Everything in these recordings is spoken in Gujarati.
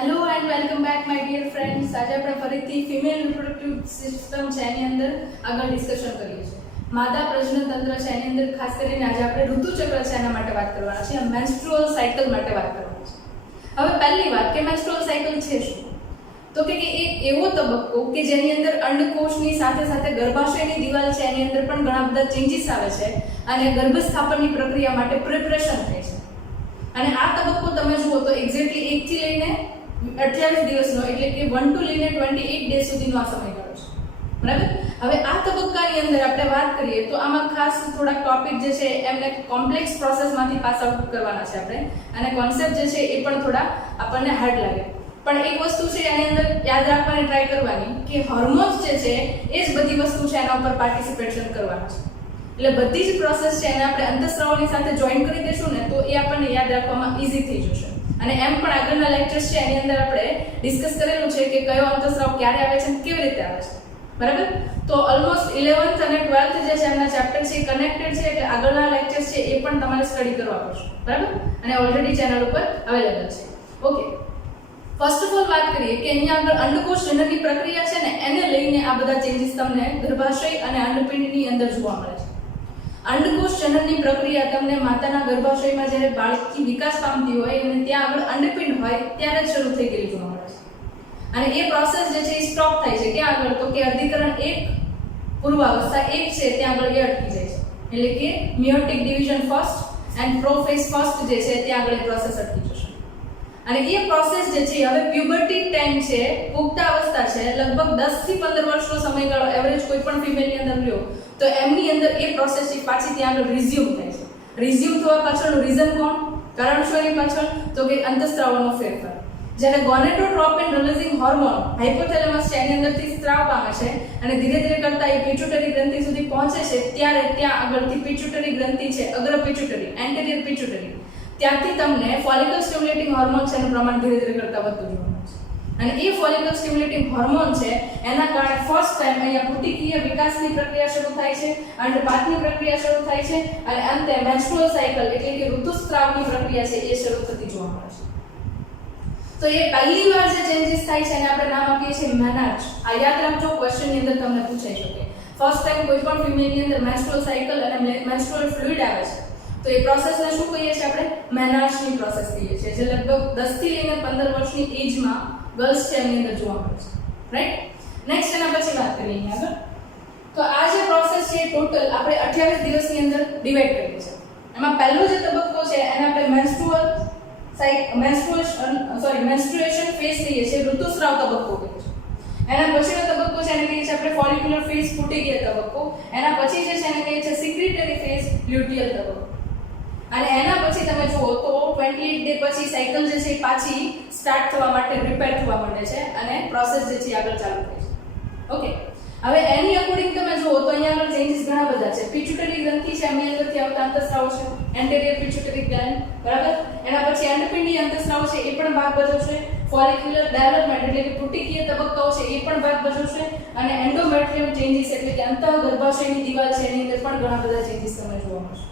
Hello and welcome back my dear friends. આજે આપણે ફરીથી ફિમેલ રિપ્રોડક્ટિવ સિસ્ટમ છે એની અંદર આગળ ડિસ્કશન કરીએ છીએ. માદા પ્રજનન તંત્ર છે એની અંદર ખાસ કરીને આજે આપણે ઋતુચક્ર છે એના માટે વાત કરવાના છે, મેન્સ્ટ્રુઅલ સાયકલ માટે વાત કરવાની છે. હવે પહેલી વાત કે મેન્સ્ટ્રુઅલ સાયકલ છે શું? તો કે એક એવો તબક્કો કે જેની અંદર અંડકોષની સાથે સાથે ગર્ભાશયની દિવાલ છે એની અંદર પણ ઘણા બધા ચેન્જીસ આવે છે અને ગર્ભસ્થાપનની પ્રક્રિયા માટે પ્રિપરેશન થાય છે. અને આ તબક્કો તમે જુઓ તો એક્ઝેક્ટલી 1 થી લઈને 28 દિવસનો એટલે કે 1 to લઈને 28 ડે સુધીનો આ સમયગાળો છે. બરાબર. હવે આ તબક્કાની અંદર આપણે વાત કરીએ તો આમાં ખાસ થોડાક ટોપિક જે છે એમને કોમ્પ્લેક્સ પ્રોસેસમાંથી પાસ આઉટ કરવાના છે આપણે, અને કોન્સેપ્ટ જે છે એ પણ થોડા આપણને હાર્ડ લાગે. પણ એક વસ્તુ છે એની અંદર યાદ રાખવાની ટ્રાય કરવાની કે હોર્મોન્સ જે છે એ જ બધી વસ્તુ છે એના ઉપર પાર્ટિસિપેશન કરવાનું છે. એટલે બધી જ પ્રોસેસ છે એને આપણે અંતઃસ્રાવની સાથે જોઈન કરી દઈશું ને તો એ આપણને યાદ રાખવામાં ઈઝી થઈ જશે. અને એમ પણ આગળના લેક્ચર્સ છે એની અંદર આપણે ડિસ્કસ કરેલું છે કે કયો અંતઃસ્રાવ ક્યારે આવે છે અને કેવી રીતે આવે છે. બરાબર. તો ઓલમોસ્ટ 11th અને 12th જે છે એમના ચેપ્ટર છે કનેક્ટેડ છે, એટલે આગળના લેક્ચર્સ છે એ પણ તમારે સ્ટડી કરવા પડશે. બરાબર. અને ઓલરેડી ચેનલ ઉપર અવેલેબલ છે. ઓકે, ફર્સ્ટ ઓફ ઓલ વાત કરીએ કે અહીંયા આગળ અંડકોષ જનનની પ્રક્રિયા છે ને એને લઈને આ બધા ચેન્જીસ તમને ગર્ભાશય અને અંડપિંડની અંદર જોવા મળે છે. અંડકોષ જનનની પ્રક્રિયા તમને માતાના ગર્ભાશયમાં જ્યારે બાળકી વિકાસ પામતી હોય અને ત્યાં આગળ અંડપિંડ હોય ત્યારે જ શરૂ થઈ ગયેલી જોવા મળે છે. અને એ પ્રોસેસ જે છે એ સ્ટોપ થાય છે ક્યાં આગળ? તો કે અર્ધીકરણ 1 પૂર્વાવસ્થા 1 છે ત્યાં આગળ એ અટકી જાય છે. એટલે કે meiotic division first and prophase first જે છે ત્યાં આગળ એ પ્રોસેસ અટકી જશે. અને એ પ્રોસેસ જે છે હવે પ્યુબર્ટી ટાઈમ છે, પુખ્તાવસ્થા છે, લગભગ 10 થી 15 વર્ષનો સમયગાળો એવરેજ કોઈ પણ ફિમેલની અંદર લ્યો તો એમની અંદર એ પ્રોસેસ પાછી ત્યાં આગળ રિઝ્યુમ થાય છે. રિઝ્યુમ થવા પાછળનું રીઝન કોણ? કારણ શું એની પાછળ? તો કે અંતઃસ્રાવનો ફેરફાર. જ્યારે ગોનેડોટ્રોપિન રિલીઝિંગ હોર્મોન હાઇપોથેલેમસ છે એની અંદરથી સ્ત્રાવ પામે છે અને ધીરે ધીરે કરતા એ પિટ્યુટરી ગ્રંથિ સુધી પહોંચે છે ત્યારે ત્યાં આગળથી પિટ્યુટરી ગ્રંથિ છે, અગ્ર પિટ્યુટરી, એન્ટેરિયર પિટ્યુટરી, ત્યાંથી તમને ફોલિકલ સ્ટિમ્યુલેટિંગ હોર્મોન છે એનું પ્રમાણ ધીરે ધીરે કરતા વધતું જોવા મળે છે. અને એ ફોલિકલ સ્ટિમ્યુલેટિંગ હોર્મોન છે એના કારણે ફર્સ્ટ ટાઈમ અહીંયા પુટિકીય વિકાસની પ્રક્રિયા શરૂ થાય છે, અંડપાતની પ્રક્રિયા શરૂ થાય છે અને અંતે મેન્સ્ટ્રુઅલ સાયકલ એટલે કે ઋતુસ્રાવની પ્રક્રિયા છે એ શરૂ થતી જોવા મળે છે. તો એ પહેલી વાર જે ચેન્જીસ થાય છે એને આપણે નામ આપીએ છીએ મેનાર્ચ. આ યાદ રાખજો, ક્વેશ્ચનની અંદર તમને પૂછાઈ શકે. ફર્સ્ટ ટાઈમ કોઈ પણ ફિમેલની અંદર મેન્સ્ટ્રુઅલ સાયકલ અને મેન્સ્ટ્રુઅલ ફ્લુઇડ આવે છે તો એ પ્રોસેસને શું કહીએ છીએ આપણે? મેનાર્ચની પ્રોસેસ કહીએ છીએ, જે લગભગ 10 થી લઈને 15 વર્ષની એજમાં ગર્લ્સ છે એની અંદર જોવા મળે છે. રાઈટ. નેક્સ્ટ એના પછી વાત કરીએ અહીંયા આગળ. તો આ જે પ્રોસેસ છે ટોટલ આપણે 28 દિવસની અંદર ડિવાઈડ કરીએ છીએ. એમાં પહેલો જે તબક્કો છે એને આપણે મેન્સ્ટ્રુએશન ફેઝ કહીએ છીએ, ઋતુસ્રાવ તબક્કો કહીએ છીએ. એના પછીનો તબક્કો છે એને કહીએ છીએ આપણે ફોલિક્યુલર ફેઝ, પુટિકીય તબક્કો. એના પછી જે છે એને કહીએ છીએ સિક્રેટરી ફેઝ, લ્યુટિયલ તબક્કો. અને એના પછી તમે જુઓ તો 28 ડે પછી સાયકલ જે છે એ પાછી સ્ટાર્ટ થવા માટે રિપેર થવા માંડે છે અને પ્રોસેસ જે છે આગળ ચાલુ થાય છે. ઓકે, હવે એની અકોર્ડિંગ તમે જુઓ તો અહીંયા આગળ ચેન્જીસ ઘણા બધા છે. પિટ્યુટરી ગ્રંથિ છે એમની અંદરથી આવતા અંતઃસ્રાવ છે, એન્ટેરિયર પિટ્યુટરી ગ્લેન્ડ. બરાબર. એના પછી અંડપિંડી અંતઃસ્રાવ છે એ પણ ભાગ ભજવશે. ફોલિક્યુલર ડેવલપમેન્ટ એટલે કે પુટિકીય તબક્કાઓ છે એ પણ ભાગ ભજવશે. અને એન્ડોમેટ્રિયમ ચેન્જીસ એટલે કે અંતઃ ગર્ભાશયની દિવાલ છે એની અંદર પણ ઘણા બધા ચેન્જીસ તમને જોવા મળશે.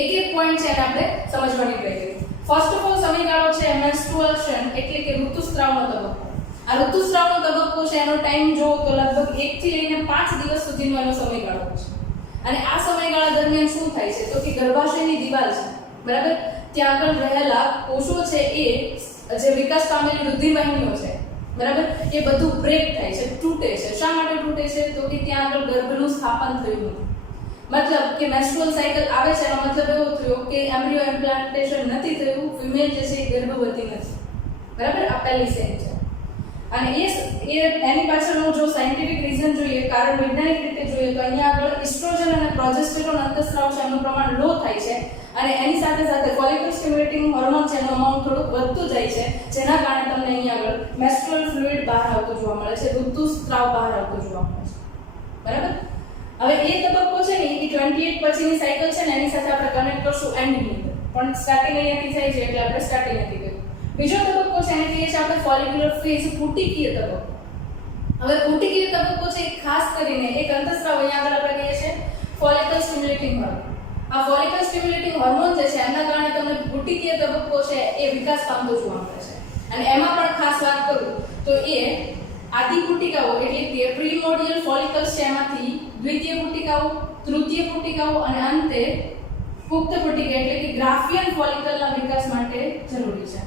એક એક પોઈન્ટ છે એને આપણે સમજવાની ટ્રાય કરીએ. ફર્સ્ટ ઓફ ઓલ સમયગાળો છે મેન્સ્ટ્રુએશન એટલે કે ઋતુસ્રાવનો તબક્કો. આ ઋતુસ્રાવનો તબક્કો છે એનો ટાઈમ જો તો લગભગ 1 થી લઈને 5 દિવસ સુધીનો એનો સમયગાળો છે. અને આ સમયગાળા દરમિયાન શું થાય છે તો કે ગર્ભાશયની દિવાલ છે, બરાબર, ત્યાં આગળ રહેલા કોષો છે એ જે વિકાસ પામેલી રુધિરવાહિનીઓ છે, બરાબર, એ બધું બ્રેક થાય છે, તૂટે છે. શા માટે તૂટે છે તો કે ત્યાં આગળ ગર્ભનું સ્થાપન થયું નથી. મતલબ કે મેન્સ્ટ્રુઅલ સાયકલ આવે છે એનો મતલબ એવો થયો કે એમ્બ્રિયો ઇમ્પ્લાન્ટેશન નથી થયું, ફિમેલ જે છે એ ગર્ભવતી નથી. બરાબર. આ પહેલી સ્ટેજ છે. અને એની પાછળનું જો સાયન્ટિફિક રીઝન જોઈએ, કારણ વૈજ્ઞાનિક રીતે જોઈએ તો અહીંયા આગળ ઇસ્ટ્રોજન અને પ્રોજેસ્ટેરોન અંતઃસ્રાવ છે એનું પ્રમાણ લો થાય છે અને એની સાથે સાથે ફોલિકલ સ્ટિમ્યુલેટિંગ હોર્મોન છે એનું અમાઉન્ટ થોડુંક વધતું જાય છે, જેના કારણે તમને અહીંયા આગળ મેન્સ્ટ્રુઅલ ફ્લુઇડ બહાર આવતો જોવા મળે છે, ઋતુસ્રાવ બહાર આવતો જોવા મળે છે. બરાબર. હવે એ તબક્કો છે ને એ 28 પછીની સાયકલ છે ને એની સાથે આપણે કનેક્ટ કરશું એન્ડની અંદર, પણ સ્ટાર્ટિંગ અહીંયાથી થાય છે એટલે આપણે સ્ટાર્ટિંગ અહીંયાથી કર્યું. બીજો તબક્કો છે એને કહીએ છીએ આપણે ફોલિક્યુલર ફેઝ, પુટિકીય તબક્કો. હવે પુટિકીય તબક્કો છે ખાસ કરીને એક અંતઃસ્રાવ અહીંયા આગળ આપણે કહીએ છીએ ફોલિકલ સ્ટિમ્યુલેટિંગ હોર્મોન. આ ફોલિકલ સ્ટિમ્યુલેટિંગ હોર્મોન જે છે એના કારણે તમને પુટિકીય તબક્કો છે એ વિકાસ પામતો જોવા મળે છે. અને એમાં પણ ખાસ વાત કરું તો એ આદિપુટિકાઓ એટલે કે પ્રીમોર્ડિયલ ફોલિકલ્સ છે એમાંથી દ્વિતીય પુટિકાઓ, તૃતીય પુટિકાઓ અને અંતે પુખ્ત પુટિકા એટલે કે ગ્રાફિયન ફોલિકલના વિકાસ માટે જરૂરી છે.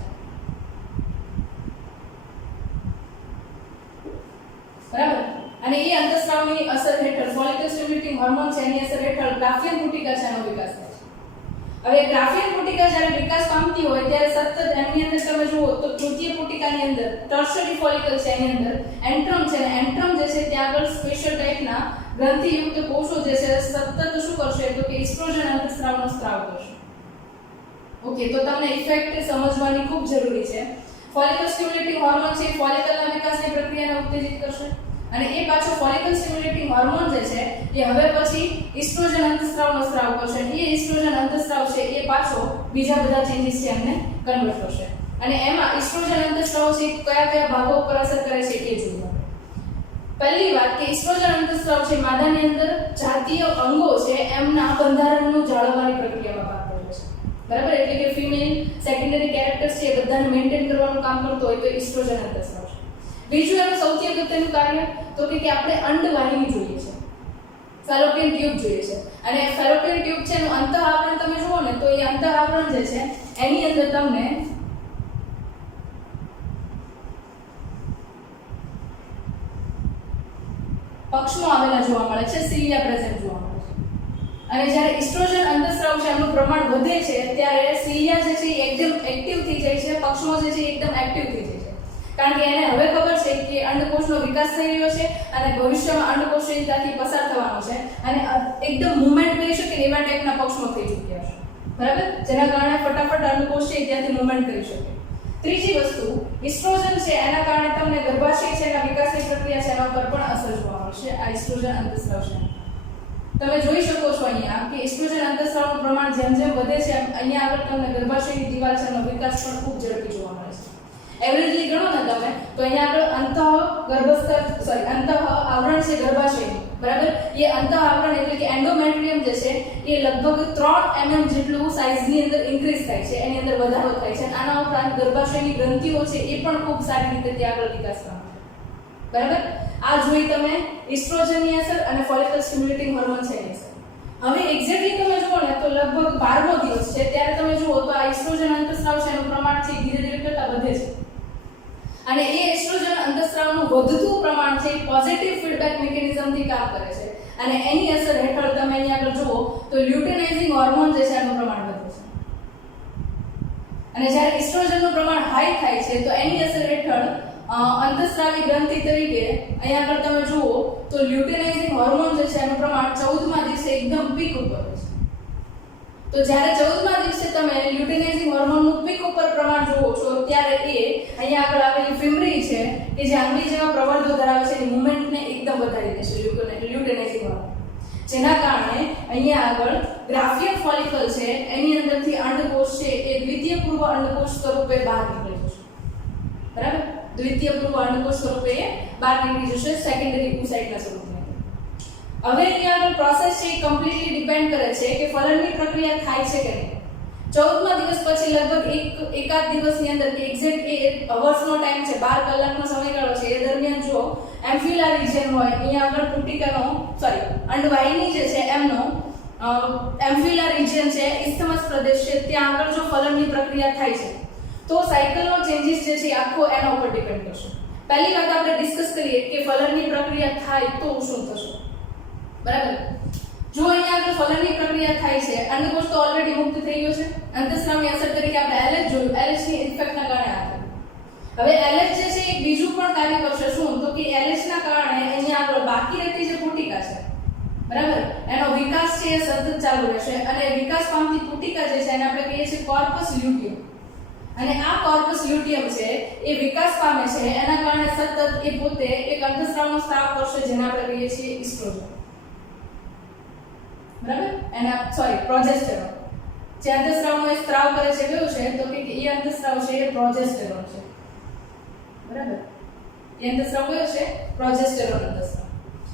બરાબર. અને એ અંતઃસ્રાવની અસર હેઠળ ફોલિકલ સ્ટિમ્યુલેટિંગ હોર્મોન છે એની અસર હેઠળ ગ્રાફિયન પુટિકા છે એનો વિકાસ થાય છે. હવે ગ્રાફિયન પુટિકા જ્યારે વિકાસ પામતી હોય ત્યારે સતત એની અંદર તમે જુઓ તો તૃતીય પુટિકાની અંદર ટર્શરી ફોલિકલ છે એની અંદર એન્ટ્રમ છે ને એન્ટ્રમ જે છે ત્યાં આગળ સ્પેશિયલ ટાઈપના ગ્રંથિયુક્ત કોષો જે છે સતત શું કરશે તો કે ઇસ્ટ્રોજન અંતઃસ્રાવનો સ્ત્રાવ કરશે. ઓકે, તો તમને ઇફેક્ટ સમજવાની ખૂબ જરૂરી છે. ફોલિકલ સ્ટિમ્યુલેટિંગ હોર્મોન છે ફોલિકલના વિકાસની પ્રક્રિયાને ઉત્તેજિત કરશે અને એ પાછો ફોલિકલ સ્ટિમ્યુલેટિંગ હોર્મોન જે છે એ હવે પછી ઇસ્ટ્રોજન અંતઃસ્રાવનો સ્ત્રાવ કરશે. એ ઇસ્ટ્રોજન અંતઃસ્રાવ છે એ પાછો બીજા બધા ચેન્જીસ છે એમને કન્વર્ટ કરશે. અને એમાં ઇસ્ટ્રોજન અંતઃસ્રાવ છે કયા કયા ભાગો પર અસર કરે છે એ જોઈએ. પહેલી વાત કે ઇસ્ટ્રોજન અંતઃસ્રાવ છે માદાની અંદર જાતીય અંગો છે એમના બંધારણનું જાળવવાની પ્રક્રિયામાં ભાગ ભજવે છે. બરાબર, એટલે કે ફિમેલ સેકન્ડરી કેરેક્ટર્સ છે એ બધાને મેન્ટેન કરવાનું કામ કરતો હોય તો ઇસ્ટ્રોજન અંતઃસ્રાવ છે. બીજું એનું સૌથી અગત્યનું કાર્ય તો કે આપણે અંડવાહિની જોઈએ છે, ફેલોપિયન ટ્યુબ જોઈએ છે. અને ફેલોપિયન ટ્યુબ છે એનું અંતઃ આવરણ તમે જુઓ ને તો એ અંતઃ આવરણ જે છે એની અંદર તમને પક્ષમાં આવેલા જોવા મળે છે, સિલિયા પ્રેઝન્ટ જોવા મળે છે. અને જ્યારે ઇસ્ટ્રોજન અંતઃસ્રાવ છે એનું પ્રમાણ વધે છે ત્યારે સિલિયા જે છે એ એકદમ એક્ટિવ થઈ જાય છે, પક્ષમાં જે છે એકદમ એક્ટિવ થઈ જાય છે. કારણ કે એને હવે ખબર છે કે અંડકોષનો વિકાસ થઈ રહ્યો છે અને ભવિષ્યમાં અંડકોષ ત્યાંથી પસાર થવાનો છે અને એકદમ મૂવમેન્ટ કરી શકે એવા ટાઈપના પક્ષમાં થઈ ચૂક્યા છે. બરાબર, જેના કારણે ફટાફટ અંડકોષ છે ત્યાંથી મૂવમેન્ટ કરી શકે. ત્રીજી વસ્તુ ઇસ્ટ્રોજન છે એના કારણે તમને ગર્ભાશય છે એના વિકાસની પ્રક્રિયા છે એના પર પણ અસર જોવા મળશે. આ ઇસ્ટ્રોજન અંતઃસ્રાવ છે. તમે જોઈ શકો છો અહીંયા કે ઇસ્ટ્રોજન અંતઃસ્રાવનું પ્રમાણ જેમ જેમ વધે છે અહીંયા આગળ તમને ગર્ભાશયની દિવાલ છે એનો વિકાસ પણ ખૂબ ઝડપી જોવા મળે છે. એવરેજલી ગણો ને તમે તો અહીંયા આગળ અંતઃ આવરણ છે ગર્ભાશયનું. બરાબર, એ અંતઃ આવરણ એટલે કે એન્ડોમેટ્રિયમ જે છે એ લગભગ 3 mm જેટલું સાઇઝની અંદર ઇન્ક્રીઝ થાય છે, એની અંદર વધારો થાય છે. આના ઉપરાંત ગર્ભાશયની ગ્રંથિઓ છે એ પણ ખૂબ સારી રીતે ત્યાં આગળ વિકાસ પામે છે. બરાબર, આ જોઈ તમે ઇસ્ટ્રોજનની અસર અને ફોલિકલ સ્ટિમ્યુલેટિંગ હોર્મોન છે એની અસર. હવે એક્ઝેક્ટલી તમે જુઓ ને તો લગભગ 12મો દિવસ છે ત્યારે તમે જુઓ તો આ ઇસ્ટ્રોજન અંતઃસ્રાવ છે એનું પ્રમાણ છે ધીરે ધીરે કરતા વધે છે. અને એ એસ્ટ્રોજન અંતઃસ્રાવનું વધતું પ્રમાણ છે પોઝિટિવ ફીડબેક મિકેનિઝમથી કામ કરે છે અને એની અસર હેઠળ તમે અહીંયા આગળ જુઓ તો લ્યુટેનાઇઝિંગ હોર્મોન જે છે એનું પ્રમાણ વધે છે. અને જ્યારે એસ્ટ્રોજનનું પ્રમાણ હાઈ થાય છે તો એની અસર હેઠળ અંતઃસ્રાવી ગ્રંથિ તરીકે અહીંયા આગળ તમે જુઓ તો લ્યુટેનાઇઝિંગ હોર્મોન જે છે એનું પ્રમાણ 14મા દિવસે એકદમ પીક ઉપર હોય છે. તો જ્યારે 14મા દિવસે તમે લ્યુટેનાઇઝિંગ હોર્મોનનું પીક ઉપર પ્રમાણ જુઓ છો ત્યારે એ અહીંયા આગળ આવેલી ફિમરી છે કે જે આંગળી જેવા પ્રવર્ધો ધરાવે છે એની મૂવમેન્ટને એકદમ વધારી દેશે લ્યુટેનાઇઝિંગ હોર્મોન. જેના કારણે અહીંયા આગળ ગ્રાફિયન ફોલિકલ છે એની અંદરથી અંડકોષ છે એ દ્વિતીય પૂર્વ અંડકોષ સ્વરૂપે બહાર નીકળી જશે. બરાબર, દ્વિતીય પૂર્વ અંડકોષ સ્વરૂપે એ બહાર નીકળી જશે સેકન્ડરી ઓસાઇટના સ્વરૂપમાં. હવે અહીંયા આગળ પ્રોસેસ છે કમ્પ્લીટલી ડિપેન્ડ કરે છે કે ફલનની પ્રક્રિયા થાય છે કે નહીં. 14મા દિવસ પછી લગભગ એકાદ દિવસની અંદર કે એક્ઝેક્ટ એ અવર્સનો ટાઈમ છે 12 કલાકનો સમયગાળો છે એ દરમિયાન જો એમ્ફ્યુલા રિજન હોય અહીંયા આગળ પુટિકાનો અંડવાહિની જે છે એમનો એમ્ફ્યુલા રિજન છે ઇસ્થમસ પ્રદેશ છે ત્યાં આગળ જો ફલનની પ્રક્રિયા થાય છે તો સાયકલનો ચેન્જીસ જે છે આખો એના ઉપર ડિપેન્ડ કરશે. પહેલી વાત આપણે ડિસ્કસ કરીએ કે ફલનની પ્રક્રિયા થાય તો શું થશે. બરાબર, જો અહીંયા આગળ ફલનની પ્રક્રિયા થાય છે અંડકોષ તો ઓલરેડી મુક્ત થઈ ગયો છે. અંતઃસ્રાવની અસર તરીકે આપણે LH જોયું, LH ની ઇફેક્ટના કારણે આ થયું. હવે LH જે છે એક બીજું પણ કાર્ય કરશે. શું તો કે LH ના કારણે અહીંયા આગળ બાકી રહેતી જે પુટિકા છે બરાબર એનો વિકાસ છે એ સતત ચાલુ રહેશે અને વિકાસ પામતી પુટિકા જે છે એને આપણે કહીએ છીએ કોર્પસ લ્યુટિયમ. અને આ કોર્પસ લ્યુટિયમ છે એ વિકાસ પામે છે એના કારણે સતત એ પોતે એક અંતઃસ્રાવનો સ્ત્રાવ કરશે જેને આપણે કહીએ છીએ ઇસ્ટ્રોજન. બરાબર, એના પ્રોજેસ્ટેરોન જે અંતઃસ્રાવનો એક સ્ત્રાવ કરે છે કયું છે તો કે એ અંતઃસ્રાવ છે એ પ્રોજેસ્ટેરોન છે. બરાબર, એ અંતઃસ્રાવ કયો છે પ્રોજેસ્ટેરોન અંતઃસ્રાવ.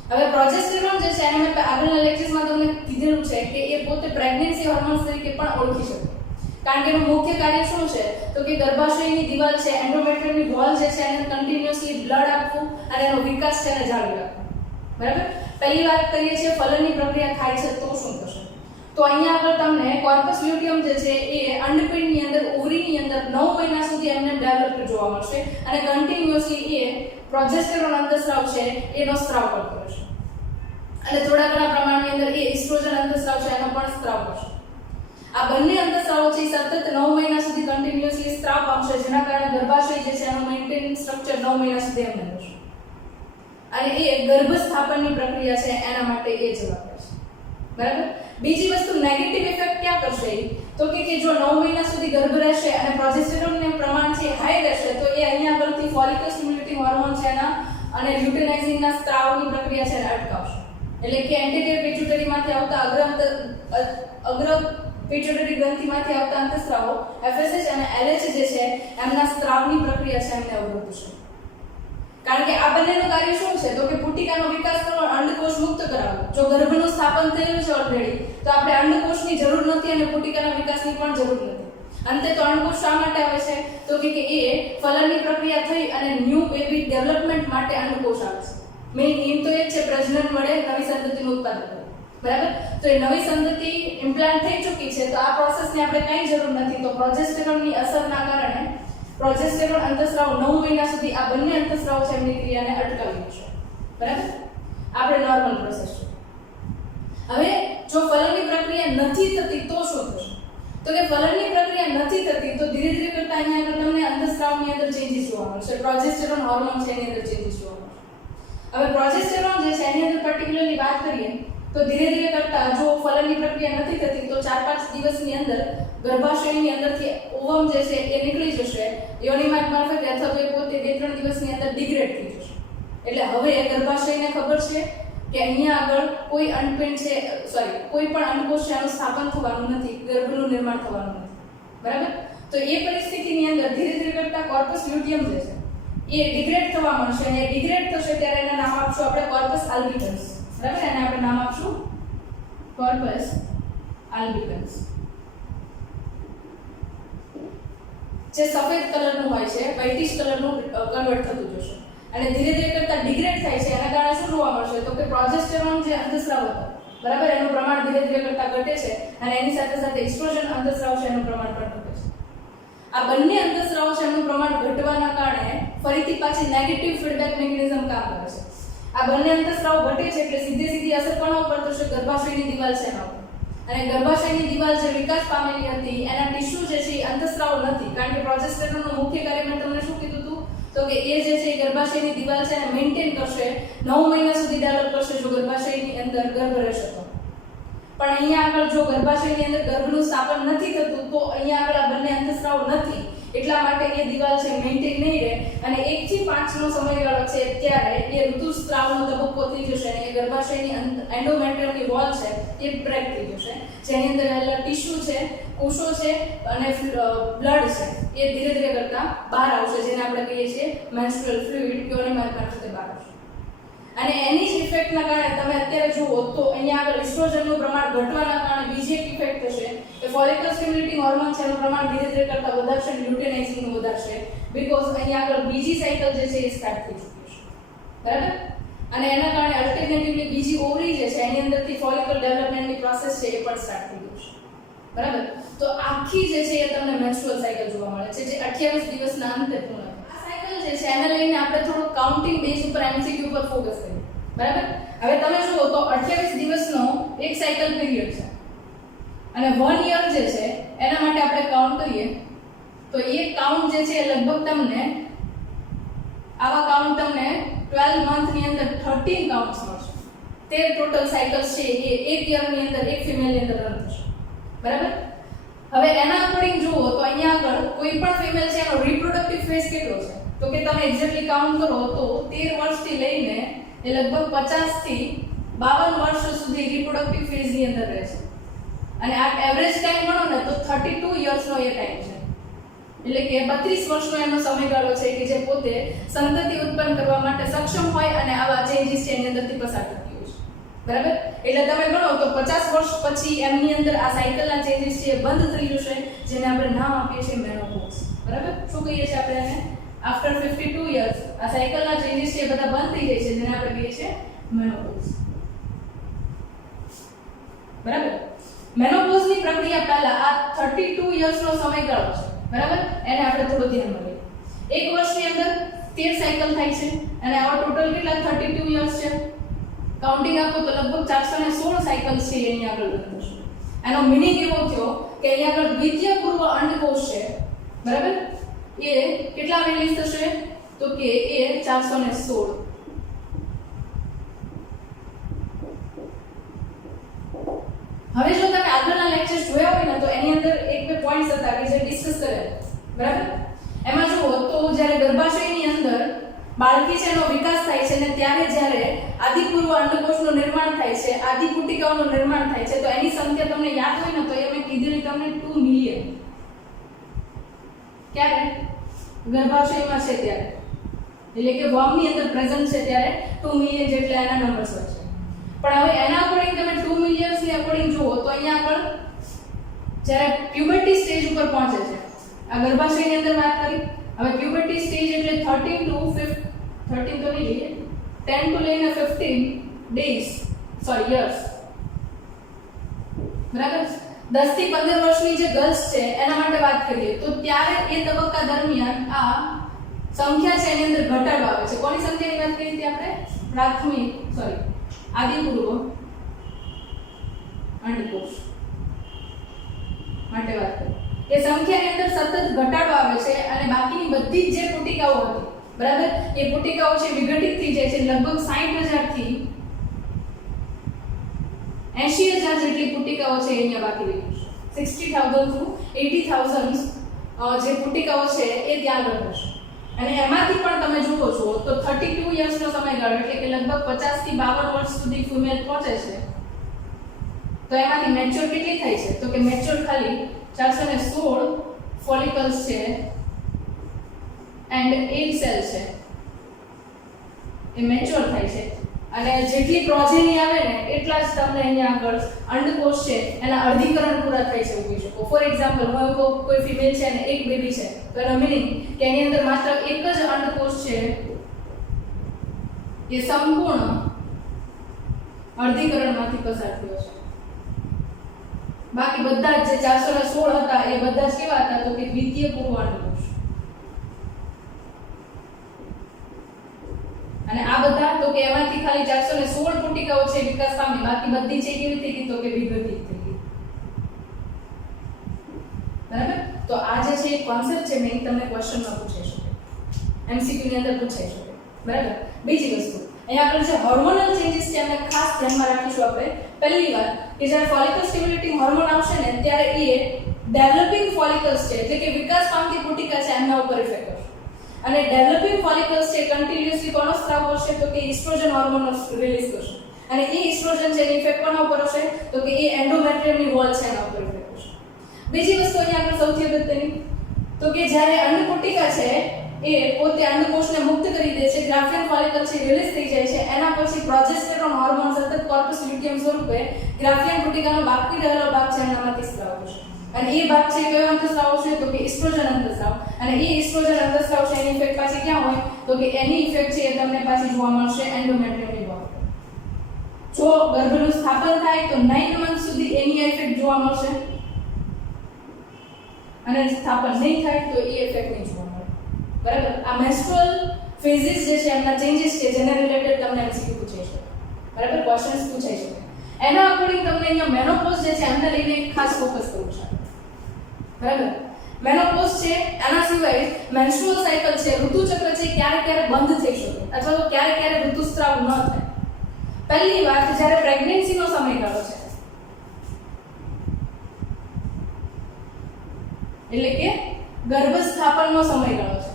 હવે પ્રોજેસ્ટેરોન જે છે એને મેં આગળના લેક્ચર્સમાં તમને કીધેલું છે કે એ પોતે પ્રેગ્નન્સી હોર્મોન્સ તરીકે પણ ઓળખી શકે. કારણ કે એનું મુખ્ય કાર્ય શું છે તો કે ગર્ભાશયની દિવાલ છે એન્ડોમેટ્રિયમની વોલ જે છે એને કન્ટિન્યુઅસલી બ્લડ આપવું અને એનો વિકાસ છે એને જાળવી રાખવું બરાબર પહેલી વાત કરીએ છીએ ફલનની પ્રક્રિયા થાય છે તો શું થશે તો અહીંયા આગળ તમને કોર્પસ લ્યુટિયમ જે છે એ અંડપિંડની અંદર ઓવરીની અંદર 9 મહિના સુધી એમને ડેવલપ જોવા મળશે અને કન્ટિન્યુઅસલી એ પ્રોજેસ્ટેરોન અંતસ્રાવ છે એનો સ્ત્રાવ કરતો રહેશે અને થોડા ઘણા પ્રમાણની અંદર એ ઇસ્ટ્રોજન અંતસ્રાવ છે એનો પણ સ્ત્રાવ કરશે આ બંને અંતસ્રાવો છે સતત 9 મહિના સુધી કન્ટિન્યુઅસલી સ્ત્રાવ પામશે જેના કારણે ગર્ભાશય જે છે એનું મેન્ટેન સ્ટ્રક્ચર 9 મહિના સુધી એમને રહેશે અને એ ગર્ભસ્થાપનની પ્રક્રિયા છે એના માટે એ જવાબદાર છે બરાબર બીજી વસ્તુ નેગેટિવ ઇફેક્ટ ક્યાં કરશે તો કે જો 9 મહિના સુધી ગર્ભ રહેશે અને પ્રોજેસ્ટેરોનનું પ્રમાણ છે હાઈ રહેશે તો એ અહીંયા આગળથી ફોલિકલ સ્ટિમ્યુલેટિંગ હોર્મોન છે એના અને લ્યુટેનાઇઝિંગના સ્ત્રાવની પ્રક્રિયા છે એને અટકાવશે એટલે કે એન્ટેરિયર પિટ્યુટરીમાંથી આવતા અગ્ર પિટ્યુટરી ગ્રંથિમાંથી આવતા અંતસ્રાવો FSH અને LH જે છે એમના સ્ત્રાવની પ્રક્રિયા છે એમને અવરોધશે કારણ કે આ બંનેનું કાર્ય શું છે તો કે પુટિકાનો વિકાસ કરવો અંડકોષ મુક્ત કરાવવો જો ગર્ભનું સ્થાપન થયેલું છે ઓલરેડી તો આપણે અંડકોષની જરૂર નથી અને પુટિકાના વિકાસની પણ જરૂર નથી અંતે તો અંડકોષ શા માટે આવે છે તો કે એ ફલનની પ્રક્રિયા થઈ અને ન્યૂ બેબી ડેવલપમેન્ટ માટે અંડકોષ આવે છે મેઇન એમ તો એ છે પ્રજનન મળે નવી સંતતિનું ઉત્પાદન કરવું બરાબર તો એ નવી સંતતિ ઇમ્પ્લાન્ટ થઈ ચૂકી છે તો આ પ્રોસેસની આપણે કંઈ જરૂર નથી તો પ્રોજેસ્ટેરોનની અસરના કારણે પ્રોજેસ્ટેરોન અંતસ્રાવ 9 મહિના સુધી આ બંને અંતસ્રાવ છે એમની ક્રિયાને અટકાવી દેશે બરાબર આપણે નોર્મલ પ્રોસેસ છે હવે જો ફલનની પ્રક્રિયા નથી થતી તો શું થશે તો કે ફલનની પ્રક્રિયા નથી થતી તો ધીરે ધીરે કરતા અહીંયા આગળ તમને અંતસ્રાવની અંદર ચેન્જીસ જોવા મળશે પ્રોજેસ્ટેરોન હોર્મોન છે એની અંદર ચેન્જીસ જોવા મળશે હવે પ્રોજેસ્ટેરોન જે છે એની અંદર પર્ટિક્યુલરલી વાત કરીએ તો ધીરે ધીરે કરતા જો ફલનની પ્રક્રિયા નથી થતી તો 4-5 દિવસની અંદર ગર્ભાશયની અંદરથી ઓવમ જે છે એ નીકળી જશે યોનિમાર્ગ મારફતે અથવા તો એ પોતે 2-3 દિવસની અંદર ડિગ્રેડ થઈ જશે એટલે હવે ગર્ભાશયને ખબર છે કે અહીંયા આગળ કોઈ અંડપિંડ છે કોઈ પણ અંડકોષ છે એનું સ્થાપન થવાનું નથી ગર્ભનું નિર્માણ થવાનું નથી બરાબર તો એ પરિસ્થિતિની અંદર ધીરે ધીરે કરતા કોર્પસ લ્યુટિયમ જે છે એ ડિગ્રેડ થવા મળશે અને ડિગ્રેડ થશે ત્યારે એના નામ આપશું આપણે કોર્પસ આલ્બિકન્સ બરાબર એને આપણે નામ આપશું કોર્પસ આલ્બિકન્સ જે સફેદ કલરનું હોય છે વ્હાઇટિશ કલરનું કન્વર્ટ થતું જશે અને ધીરે ધીરે કરતા ડિગ્રેડ થાય છે એના કારણે શું જોવા મળશે તો કે પ્રોજેસ્ટેરોન જે અંતસ્રાવ હતો બરાબર એનું પ્રમાણ ધીરે ધીરે કરતા ઘટે છે અને એની સાથે સાથે ઇસ્ટ્રોજન અંતસ્રાવ છે એનું પ્રમાણ પણ ઘટે છે આ બંને અંતસ્રાવ છે એનું પ્રમાણ ઘટવાના કારણે ફરીથી પાછી નેગેટિવ ફીડબેક મિકેનિઝમ કામ કરે છે આ બંને અંતસ્રાવ ઘટે છે એટલે સીધી અસર કોના ઉપર થશે ગર્ભાશયની દિવાલ છે એના ઉપર અને ગર્ભાશયની દિવાલ જે વિકાસ પામેલી હતી એના ટિશ્યુ જે છે એ અંતસ્રાવ નથી કારણ કે પ્રોજેસ્ટેરોનનું મુખ્ય કાર્ય મેં તમને શું કીધું હતું તો કે એ જે છે ગર્ભાશયની દિવાલ છે એને મેન્ટેન કરશે 9 મહિના સુધી ડેવલપ કરશે જો ગર્ભાશયની અંદર ગર્ભ રહેશે તો પણ અહીંયા આગળ જો ગર્ભાશયની અંદર ગર્ભનું સ્થાપન નથી થતું તો અહીંયા આગળ આ બંને અંતસ્રાવ નથી એટલા માટે એ દિવાલ છે મેન્ટેન નહીં રહે અને 1 થી 5 નો સમયગાળો છે ત્યારે એ ઋતુસ્ત્રાવનો તબક્કો થઈ જશે અને એ ગર્ભાશયની એન્ડોમેટ્રિયમની વોલ છે એ બ્રેક થઈ જશે જેની અંદર રહેલા ટિશ્યુ છે કોષો છે અને બ્લડ છે એ ધીરે ધીરે કરતા બહાર આવશે જેને આપણે કહીએ છીએ મેન્સ્ટ્રુઅલ ફ્લુઇડ યોનિમાર્ગ મારફતે બહાર આવશે અને એની જ ઇફેક્ટના કારણે તમે અત્યારે જુઓ તો અહીંયા આગળ ઇસ્ટ્રોજનનું પ્રમાણ ઘટવાના કારણે બીજી એક ઇફેક્ટ થશે કે ફોલિકલ સ્ટિમ્યુલેટિંગ હોર્મોન છે એનું પ્રમાણ ધીરે ધીરે કરતા વધારશે લ્યુટેનાઇઝિંગનું વધારશે બીકોઝ અહીંયા આગળ બીજી સાયકલ જે છે એ સ્ટાર્ટ થઈ ચૂકી છે બરાબર અને એના કારણે અલ્ટરનેટિવલી બીજી ઓવરી જે છે એની અંદરથી ફોલિકલ ડેવલપમેન્ટની પ્રોસેસ છે એ પણ સ્ટાર્ટ થઈ ગઈ છે બરાબર તો આખી જે છે એ તમને મેન્સ્ટ્રુઅલ સાયકલ જોવા મળે છે જે 28 દિવસના અંતે પૂર્ણ જે છે એને લઈને આપણે થોડું કાઉન્ટિંગ બેઝ ઉપર MCQ ઉપર ફોકસ કરીએ બરાબર હવે તમે જુઓ તો 28 દિવસનો એક સાયકલ પીરિયડ છે અને 1 યર જે છે એના માટે આપણે કાઉન્ટ કરીએ તો એ કાઉન્ટ જે છે લગભગ તમને આવા કાઉન્ટ તમને 12 મંથની અંદર 13 કાઉન્ટ્સ મળશે 13 ટોટલ સાયકલ્સ છે એ એક યરની અંદર એક ફિમેલની અંદર રન થશે બરાબર હવે એના અકોર્ડિંગ જુઓ તો અહીંયા આગળ કોઈ પણ ફિમેલ છે એનો રિપ્રોડક્ટિવ ફેઝ કેટલો છે તો કે તમે એક્ઝેક્ટલી કાઉન્ટ કરો તો 13 વર્ષથી લઈને એ લગભગ 50 થી 52 વર્ષ સુધી રિપ્રોડક્ટિવ ફેઝની અંદર રહે છે અને આ એવરેજ ટાઈમ ગણો ને તો 32 યર્સનો એ ટાઈમ છે એટલે કે 32 વર્ષનો એનો સમયગાળો છે કે જે પોતે સંતતિ ઉત્પન્ન કરવા માટે સક્ષમ હોય અને આવા ચેન્જીસ છે એની અંદરથી પસાર થતી હોય છે બરાબર? એટલે તમે ગણો તો 50 વર્ષ પછી એમની અંદર આ સાયકલના ચેન્જીસ છે એ બંધ થઈ જશે, જેને આપણે નામ આપીએ છીએ મેનોપોઝ. બરાબર? શું કહીએ છીએ આપણે એને? આફ્ટર 52 યર્સ આ સાયકલના ચેન્જીસ છે એ બધા બંધ થઈ જાય છે, જેને આપણે કહીએ છીએ મેનોપોઝ. બરાબર? મેનોપોઝની પ્રક્રિયા પહેલા આ 32 યર્સનો સમયગાળો છે. બરાબર? એને આપણે થોડું ધ્યાનમાં લઈએ. એક વર્ષની અંદર 13 સાયકલ થાય છે અને આવા ટોટલ કેટલા 32 યર્સ છે. કાઉન્ટિંગ આપો તો લગભગ 416 સાયકલ્સ છે એની આગળ લખો છો. એનો મીનિંગ એવો થયો કે અહીંયા આગળ દ્વિતીય પૂર્વ અંડકોષ છે. બરાબર? એ કેટલા રિલીઝ થશે તો કે એ 416. હવે જો તમે આગળના લેક્ચર્સ જોયા હોય ને તો એની અંદર એક બે પોઈન્ટ્સ હતા કે જે ડિસ્કસ કરેલા. બરાબર? એમાં જુઓ તો જ્યારે ગર્ભાશયની અંદર બાળકી છે એનો વિકાસ થાય છે ને ત્યારે જ્યારે આદિપૂર્વ અંડકોષનું નિર્માણ થાય છે, આદિપુટિકાઓનું નિર્માણ થાય છે, તો એની સંખ્યા તમને યાદ હોય ને તો એ મેં કીધેલી તમને 2 મિલિયન. ક્યારે? ગર્ભાશયમાં છે ત્યારે, એટલે કે વર્મની અંદર પ્રેઝન્ટ છે ત્યારે 2 મિલિયન જેટલા એના નંબર્સ હોય છે. પણ હવે એના અકોર્ડિંગ તમે 2 મિલિયન્સ ની અકોર્ડિંગ જુઓ તો અહીંયા આગળ જ્યારે પ્યુબર્ટી સ્ટેજ ઉપર પહોંચે છે, આ ગર્ભાશયની અંદર વાત કરી. હવે પ્યુબર્ટી સ્ટેજ એટલે 13 to 13 તો નહીં લઈએ, 10 to લઈને 15 ડેઝ યર્સ. બરાબર? 10 થી 15 વર્ષની જે ગર્લ્સ છે એના માટે વાત કરીએ તો ત્યારે એ તબક્કા દરમિયાન આ સંખ્યા છે એની અંદર ઘટાડો આવે છે. કોની સંખ્યાની વાત કરી હતી આપણે? આદિપૂર્વ અંડકોષ માટે વાત કરી. એ સંખ્યાની અંદર સતત ઘટાડો આવે છે અને બાકીની બધી જે પુટિકાઓ હતી, બરાબર, એ પુટિકાઓ છે વિઘટિત થઈ જાય છે. લગભગ 60,000 થી 80,000 જેટલી પુટિકાઓ છે અહીંયા બાકી રહી છે. 60,000 to 80,000 જે પુટિકાઓ છે એ ત્યાં આગળ હશે. અને એમાંથી પણ તમે જુઓ છો તો 32 યર્સનો સમયગાળો એટલે કે લગભગ 50 થી 52 વર્ષ સુધી ફિમેલ પહોંચે છે. તો એમાંથી મેચ્યોર કેટલી થાય છે તો કે મેચ્યોર ખાલી 416 ફોલિકલ્સ છે એન્ડ egg સેલ છે એ મેચ્યોર થાય છે. અને જેટલી પ્રોજેની આવે ને એટલા જ તમને અહીંયા આગળ અંડકોષ છે એના અર્ધીકરણ પૂરા થાય છે એવું કહી શકો. ફોર એક્ઝામ્પલ, હું કોઈ ફિમેલ છે અને એક બેબી છે તો એનો મીનિંગ કે એની અંદર માત્ર એક જ અંડકોષ છે એ સંપૂર્ણ અર્ધીકરણમાંથી પસાર થયો છે. બાકી બધા જ જે 416 હતા એ બધા જ કેવા હતા તો કે દ્વિતીય પૂર્વ અંડકોષ. અને આ બધા તો કે એમાંથી ખાલી 416 પુટિકાઓ છે વિકાસ પામી, બાકી બધી છે કેવી થઈ ગઈ તો કે વિઘટિત થઈ ગઈ. બરાબર? તો આ જે છે એક કોન્સેપ્ટ છે મેં તમને ક્વેશ્ચનમાં પૂછાઈ શકે, MCQ ની અંદર પૂછાઈ શકે. બરાબર? બીજી વસ્તુ અહીંયા આપણે જે હોર્મોનલ ચેન્જીસ છે એને ખાસ ધ્યાનમાં રાખીશું આપણે. પહેલી વાત કે જ્યારે ફોલિકલ સ્ટિમ્યુલેટિંગ હોર્મોન આવશે ને ત્યારે એ ડેવલપિંગ ફોલિકલ્સ છે એટલે કે વિકાસ પામતી પુટિકા છે એમના ઉપર ઇફેક્ટ કરશે. અને ડેવલપિંગ ફોલિકલ્સ છે કન્ટિન્યુઅસલી કોનો સ્ત્રાવ કરશે તો કે ઇસ્ટ્રોજન હોર્મોન રિલીઝ કરશે. અને એ ઇસ્ટ્રોજન છે એની ઇફેક્ટ કોના ઉપર હશે તો કે એ એન્ડોમેટ્રિયમની વોલ છે એના ઉપર ઇફેક્ટ કરશે. બીજી વસ્તુ અહીંયા આપણે સૌથી અગત્યની તો કે જ્યારે અંડપુટિકા છે એ પોતે અંડકોષને મુક્ત કરી દે છે, ગ્રાફિયન ફોલિકલ છે રિલીઝ થઈ જાય છે, એના પછી પ્રોજેસ્ટેરોન હોર્મોન સતત કોર્પસ લ્યુટિયમ સ્વરૂપે ગ્રાફિયન પુટિકાનો બાકી રહેલો ભાગ છે એનામાંથી સ્ત્રાવ થશે. અને એ ભાગ છે કયો અંતસ્રાવ છે તો કે ઇસ્ટ્રોજન અંતસ્રાવ. અને એ ઇસ્ટ્રોજન અંતસ્રાવ છે એની ઇફેક્ટ પાછી ક્યાં હોય તો કે એની ઇફેક્ટ છે એ તમને પાછી જોવા મળશે એન્ડોમેટ્રિયમની વોલ. જો ગર્ભનું સ્થાપન થાય તો 9 મંથ સુધી એની ઇફેક્ટ જોવા મળશે અને સ્થાપન નહીં થાય તો એ ઇફેક્ટ નહીં જોવા મળે. બરાબર? આ મેન્સ્ટ્રુઅલ ફેઝિસ જે છે એમના ચેન્જીસ છે જેને રિલેટેડ તમને MCQ પૂછાઈ શકે. બરાબર? ક્વેશ્ચન્સ પૂછાઈ શકે. એના અકોર્ડિંગ તમને અહીંયા મેનોપોઝ જે છે એમને લઈને ખાસ ફોકસ કરવું છે. બરાબર? મેનોપોઝ છે એના સિવાય મેન્સ્ટ્રુઅલ સાયકલ છે, ઋતુચક્ર છે, ક્યારે ક્યારે બંધ થઈ શકે અથવા તો ક્યારે ક્યારે ઋતુસ્રાવ ન થાય. પહેલી વાત જ્યારે પ્રેગ્નન્સીનો સમયગાળો છે એટલે કે ગર્ભસ્થાપનનો સમયગાળો છે.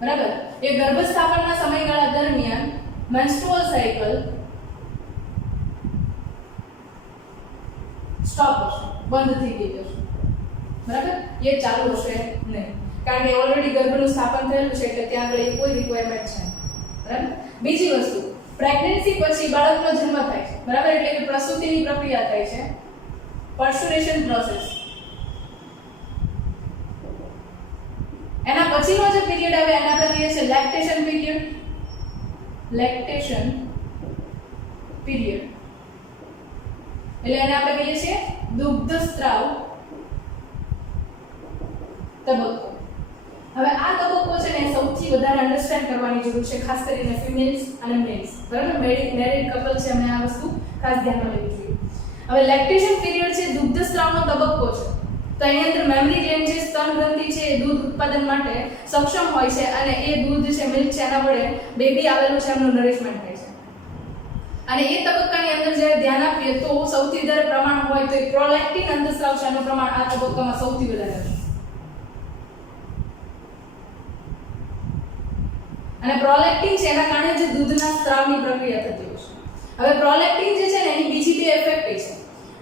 બરાબર? એ ગર્ભસ્થાપનના સમયગાળા દરમિયાન મેન્સ્ટ્રુઅલ સાયકલ સ્ટોપ હશે, બંધ થઈ ગઈ હશે. બરાબર? એ ચાલુ હશે નહીં કારણ કે ઓલરેડી ગર્ભનું સ્થાપન થયેલું છે એટલે ત્યાં આગળ કોઈ રિક્વાયરમેન્ટ છે. બરાબર? બીજી વસ્તુ પ્રેગ્નન્સી પછી બાળકનો જન્મ થાય છે, બરાબર, એટલે કે પ્રસૂતિની પ્રક્રિયા થાય છે, પર્સ્યુરેશન પ્રોસેસ. એના પછીનો જે પીરિયડ આવે એને આપણે કહીએ છીએ લેક્ટેશન પીરિયડ. લેક્ટેશન પીરિયડ એટલે એને આપણે કહીએ છીએ દુગ્ધસ્ત્રાવ તબક્કો. હવે આ તબક્કો છે ને સૌથી વધારે અન્ડરસ્ટેન્ડ કરવાની જરૂર છે, ખાસ કરીને ફિમેલ્સ અને મેલ્સ, બરાબર, મેરિડ કપલ છે એમને આ વસ્તુ ખાસ ધ્યાનમાં લેવી જોઈએ. હવે લેક્ટેશન પીરિયડ છે દુગ્ધસ્ત્રાવનો તબક્કો છે, તો એની અંદર મેમરી ગ્લેન્ડ જે સ્તન ગ્રંથિ છે એ દૂધ ઉત્પાદન માટે સક્ષમ હોય છે અને એ દૂધ છે મિલ્ક છે એના વડે બેબી આવેલું છે એમનું નરિશમેન્ટ થાય છે. અને એ તબક્કાની અંદર જ્યારે ધ્યાન આપીએ તો સૌથી વધારે પ્રમાણ હોય તો એ પ્રોલેક્ટિન અંતસ્ત્રાવ છે એનું પ્રમાણ આ તબક્કામાં સૌથી વધારે છે. અને પ્રોલેક્ટિન છે એના કારણે જે દૂધના સ્ત્રાવની પ્રક્રિયા થતી હોય છે. હવે પ્રોલેક્ટિન જે છે ને એની બીજી બે ઇફેક્ટ છે.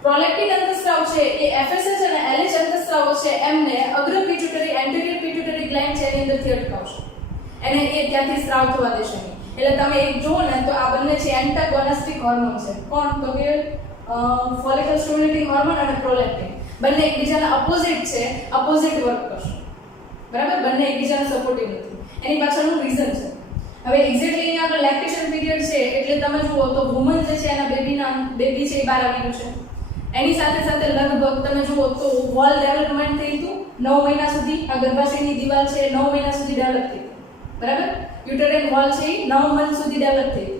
પ્રોલેક્ટિન અંતસ્ત્રાવ છે એ FSH અને LH અંતસ્ત્રાવો છે એમને અગ્ર પિટ્યુટરી એન્ટેરિયર પિટ્યુટરી ગ્લેન્ડ છે એની અંદરથી અટકાવશે, એને એ ત્યાંથી સ્ત્રાવ થવા દેશે નહીં. એટલે તમે એક જુઓ ને તો આ બંને છે એન્ટાગોનિસ્ટિક હોર્મોન છે. કોણ? તો કે ફોલિકલ સ્ટિમ્યુલેટિંગ હોર્મોન અને પ્રોલેક્ટિન બંને એકબીજાના અપોઝિટ છે, અપોઝિટ વર્ક કરશે, બરાબર, બંને એકબીજાને સપોર્ટિવ નથી. એની પાછળનું રીઝન છે. હવે એક્ઝેક્ટલી અહીંયા આપણે લેક્ટેશન પીરિયડ છે એટલે તમે જુઓ તો વુમન જે છે એના બેબી છે એ બહાર આવી ગયું છે. એની સાથે સાથે લગભગ તમે જુઓ તો વોલ ડેવલપમેન્ટ થઈ હતું 9 મહિના સુધી. આ ગર્ભાશયની દિવાલ છે 9 મહિના સુધી ડેવલપ થઈ, બરાબર, યુટેરાઇન વોલ છે 9 મંથ સુધી ડેવલપ થઈ.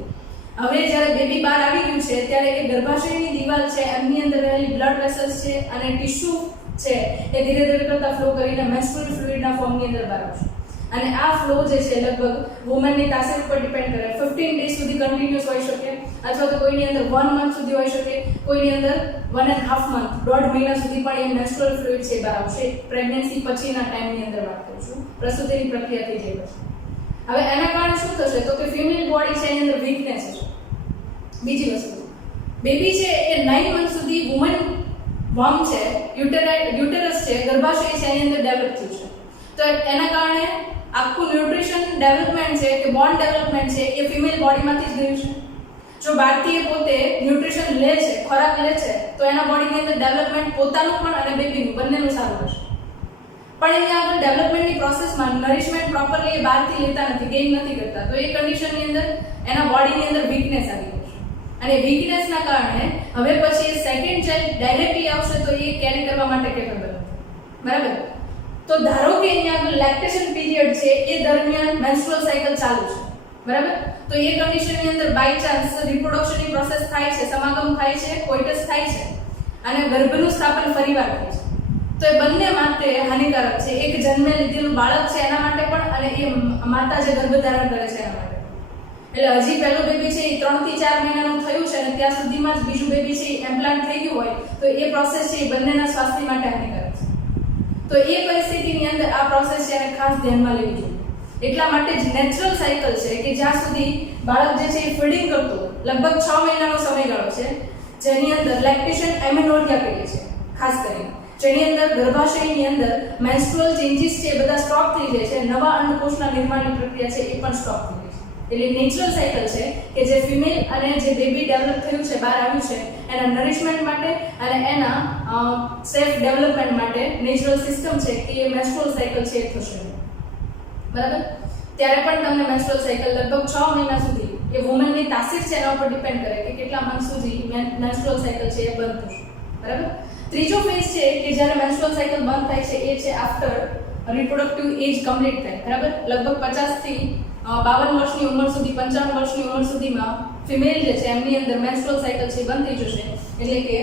હવે જ્યારે બેબી બહાર આવી ગયું છે ત્યારે એ ગર્ભાશયની દિવાલ છે એમની અંદર રહેલી બ્લડ વેસલ્સ છે અને ટિશ્યુ છે એ ધીરે ધીરે કરતા ફ્લો કરીને મેન્સ્ટ્રુઅલ ફ્લુઇડના ફોર્મની અંદર બહાર આવશે. અને આ ફ્લો જે છે લગભગ વુમનની તાસીર ઉપર ડિપેન્ડ કરે. 15 ડેઝ સુધી કન્ટિન્યુઅસ હોઈ શકે અથવા તો કોઈની અંદર 1 મંથ સુધી હોઈ શકે, કોઈની અંદર 1.5 મંથ, 1.5 મહિના સુધી પણ એ મેન્સ્ટ્રુઅલ ફ્લુઇડ છે બહાર આવશે. પ્રેગ્નન્સી પછીના ટાઈમની અંદર વાત કરું છું, પ્રસૂતિની પ્રક્રિયા થઈ જાય પછી. હવે એના કારણે શું થશે તો કે ફિમેલ બોડી છે એની અંદર વીકનેસ છે. બીજી વસ્તુ, બેબી છે એ 9 મંથ સુધી વુમન વોર્મ છે, યુટેરસ છે, ગર્ભાશય છે એની અંદર ડેવલપ થયું છે. તો એના કારણે આખું ન્યુટ્રિશન ડેવલપમેન્ટ છે કે બોન્ડ ડેવલપમેન્ટ છે એ ફિમેલ બોડીમાંથી જ ગયું છે. જો ભારતીય પોતે ન્યુટ્રિશન લે છે, ખોરાક લે છે, તો એના બોડીની અંદર ડેવલપમેન્ટ પોતાનું પણ અને બેબીનું બંનેનું સારું રહેશે. પણ અહીંયા આગળ ડેવલપમેન્ટની પ્રોસેસમાં નરિશમેન્ટ પ્રોપરલી એ બહારથી લેતા નથી, ગેઇન નથી કરતા, તો એ કન્ડિશનની અંદર એના બોડીની અંદર વીકનેસ આવી જશે. અને વીકનેસના કારણે હવે પછી એ સેકન્ડ ચાઇલ્ડ ડાયરેક્ટલી આવશે તો એ કેરી કરવા માટે કેપેબલ નથી, બરાબર. તો ધારો કે અહીંયા આગળ લેક્ટેશન પીરિયડ છે એ દરમિયાન મેન્સ્ટ્રુઅલ સાયકલ ચાલુ છે, બરાબર, તો એ કન્ડિશનની અંદર બાય ચાન્સ રિપ્રોડક્શનની પ્રોસેસ થાય છે, સમાગમ થાય છે, કોઇટસ થાય છે અને ગર્ભનું સ્થાપન ફરીવાર થાય છે. તો એ બંને માટે હાનિકારક છે. એક જન્મે લીધેલું બાળક છે એના માટે પણ અને એ માતા જે ગર્ભ ધારણ કરે છે એના માટે. એટલે હજી પહેલું બેબી છે એ 3 થી 4 મહિનાનું થયું છે અને ત્યાં સુધીમાં જ બીજું બેબી છે એમ્પ્લાન્ટ થઈ ગયું હોય તો એ પ્રોસેસ છે એ બંનેના સ્વાસ્થ્ય માટે હાનિકારક છે. તો એ પરિસ્થિતિની અંદર આ પ્રોસેસ છે એને ખાસ ધ્યાનમાં લેવી જોઈએ. એટલા માટે જ નેચરલ સાયકલ છે કે જ્યાં સુધી બાળક જે છે એ ફીડિંગ કરતો લગભગ 6 મહિનાનો સમયગાળો છે, જેની અંદર લેક્ટેશન એમેનોરિયા કહીએ છીએ ખાસ કરીને, જેની અંદર ગર્ભાશયની અંદર મેન્સ્ટ્રુઅલ ચેન્જીસ છે એ બધા સ્ટોપ થઈ જાય છે, નવા અંડકોષના નિર્માણની પ્રક્રિયા છે એ પણ સ્ટોપ થઈ જાય છે. એટલે નેચરલ સાયકલ છે કે જે ફિમેલ અને જે બેબી ડેવલપ થયું છે, બહાર આવ્યું છે, એના નરિશમેન્ટ માટે અને એના સેલ્ફ ડેવલપમેન્ટ માટે નેચરલ સિસ્ટમ છે કે એ મેન્સ્ટ્રુઅલ સાયકલ છે એ થશે, બરાબર. ત્યારે પણ તમને મેન્સ્ટ્રુઅલ સાયકલ લગભગ 6 મહિના સુધી એ વુમનની તાસીર છે એના ઉપર ડિપેન્ડ કરે કે કેટલા મંથ સુધી મેન્સ્ટ્રુઅલ સાયકલ છે એ બંધ થશે, બરાબર. ત્રીજો ફેઝ છે કે જ્યારે મેન્સ્ટ્રુઅલ સાયકલ બંધ થાય છે એ છે આફ્ટર રિપ્રોડક્ટિવ એજ કમ્પ્લીટ થાય, બરાબર. લગભગ 50 થી 52 વર્ષની ઉંમર સુધી, 55 વર્ષની ઉંમર સુધીમાં ફિમેલ જે છે એમની અંદર મેન્સ્ટ્રુઅલ સાયકલ છે બંધ થઈ જશે. એટલે કે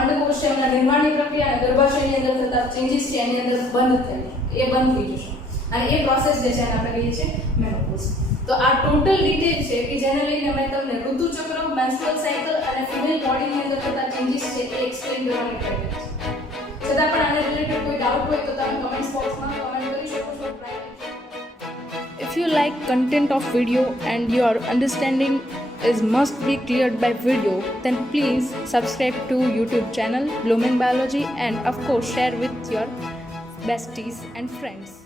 અંડકોષ છે એમના નિર્માણની પ્રક્રિયા અને ગર્ભાશયની અંદર થતા ચેન્જીસ છે એની અંદર બંધ થઈ જશે અને એ પ્રોસેસ જે છે એને આપણે કહીએ છીએ મેનોપોઝ. તો આ ટોટલ ડિટેલ છે કે જેને લઈને મેં તમને ઋતુચક્ર, મેન્સ્ટ્રુઅલ સાયકલ અને ફિમેલ બોડીની અંદર થતા ચેન્જીસ છે એ એક્સપ્લેન કરવાની ટ્રાય કરી છે. છતાં પણ આને રિલેટેડ કોઈ ડાઉટ હોય તો તમે કમેન્ટ બોક્સમાં કમેન્ટ કરી શકો છો. If you like content of video and your understanding is must be cleared by video, then please subscribe to YouTube channel Blooming Biology and of course share with your besties and friends.